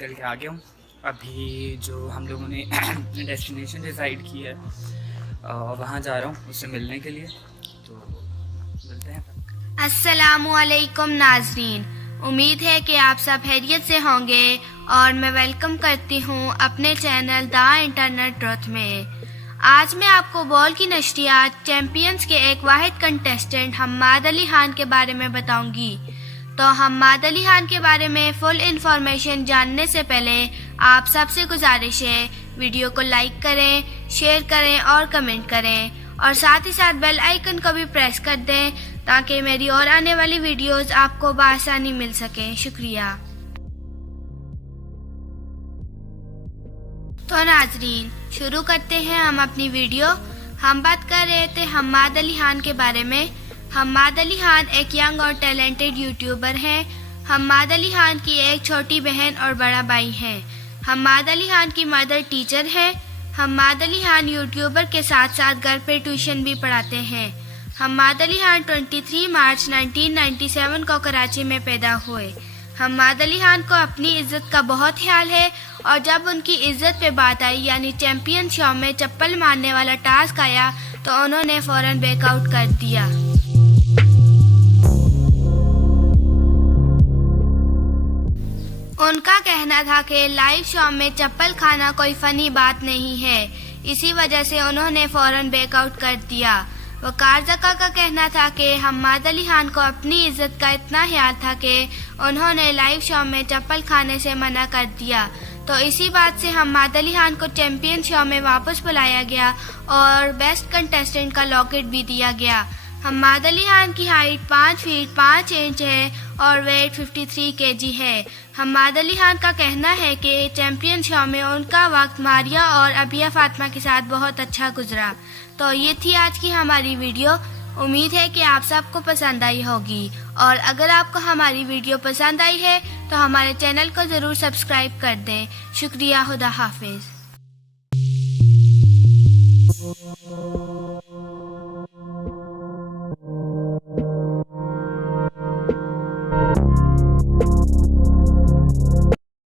निकल के आ गया हूँ। अभी जो हम लोगों ने डेस्टिनेशन डिसाइड की है वहाँ जा रहा हूँ उससे मिलने के लिए, तो मिलते हैं। अस्सलामुअलैकुम नाजरीन, उम्मीद है कि आप सब खैरियत से होंगे और मैं वेलकम करती हूँ अपने चैनल द इंटरनेट ट्रुथ में। आज मैं आपको बॉल की नशरियात चैंपियंस के एक वाहिद कंटेस्टेंट हम्माद अली खान के बारे में बताऊंगी। तो हम्माद अली खान के बारे में फुल इंफॉर्मेशन जानने से पहले आप सबसे गुजारिश है वीडियो को लाइक करें, शेयर करें और कमेंट करें और साथ ही साथ बेल आइकन को भी प्रेस कर दें ताकि मेरी और आने वाली वीडियोस आपको बआसानी मिल सके। शुक्रिया। तो नाजरीन, शुरू करते हैं हम अपनी वीडियो। हम बात कर रहे थे हम्माद अली खान के बारे में। हम्माद अली खान एक यंग और टैलेंटेड यूट्यूबर हैं। हम्माद अली खान की एक छोटी बहन और बड़ा भाई है। हम्माद अली खान की मदर टीचर है। हम्माद अली खान यूट्यूबर के साथ साथ घर पे ट्यूशन भी पढ़ाते हैं। हम्माद अली खान 23 मार्च 1997 को कराची में पैदा हुए। हम्माद अली खान को अपनी इज्जत का बहुत ख्याल है और जब उनकी इज्जत पे बात आई यानी चैंपियन शो में चप्पल मारने वाला टास्क आया तो उन्होंने फौरन बैकआउट कर दिया। उनका कहना था कि लाइव शो में चप्पल खाना कोई फनी बात नहीं है, इसी वजह से उन्होंने फौरन बैकआउट कर दिया। वकार ज़का का कहना था कि हम्माद अली खान को अपनी इज्जत का इतना ख्याल था कि उन्होंने लाइव शो में चप्पल खाने से मना कर दिया। तो इसी बात से हम्माद अली खान को चैंपियन शो में वापस बुलाया गया और बेस्ट कंटेस्टेंट का लॉकेट भी दिया गया। हम्माद अली खान की हाइट 5 फीट 5 इंच है और वेट 53 kg है। हम्माद अली खान का कहना है कि चैंपियन शो में उनका वक्त मारिया और अबिया फातिमा के साथ बहुत अच्छा गुजरा। तो ये थी आज की हमारी वीडियो। उम्मीद है कि आप सबको पसंद आई होगी और अगर आपको हमारी वीडियो पसंद आई है तो हमारे चैनल को ज़रूर सब्सक्राइब कर दें। शुक्रिया। खुदा हाफिज़।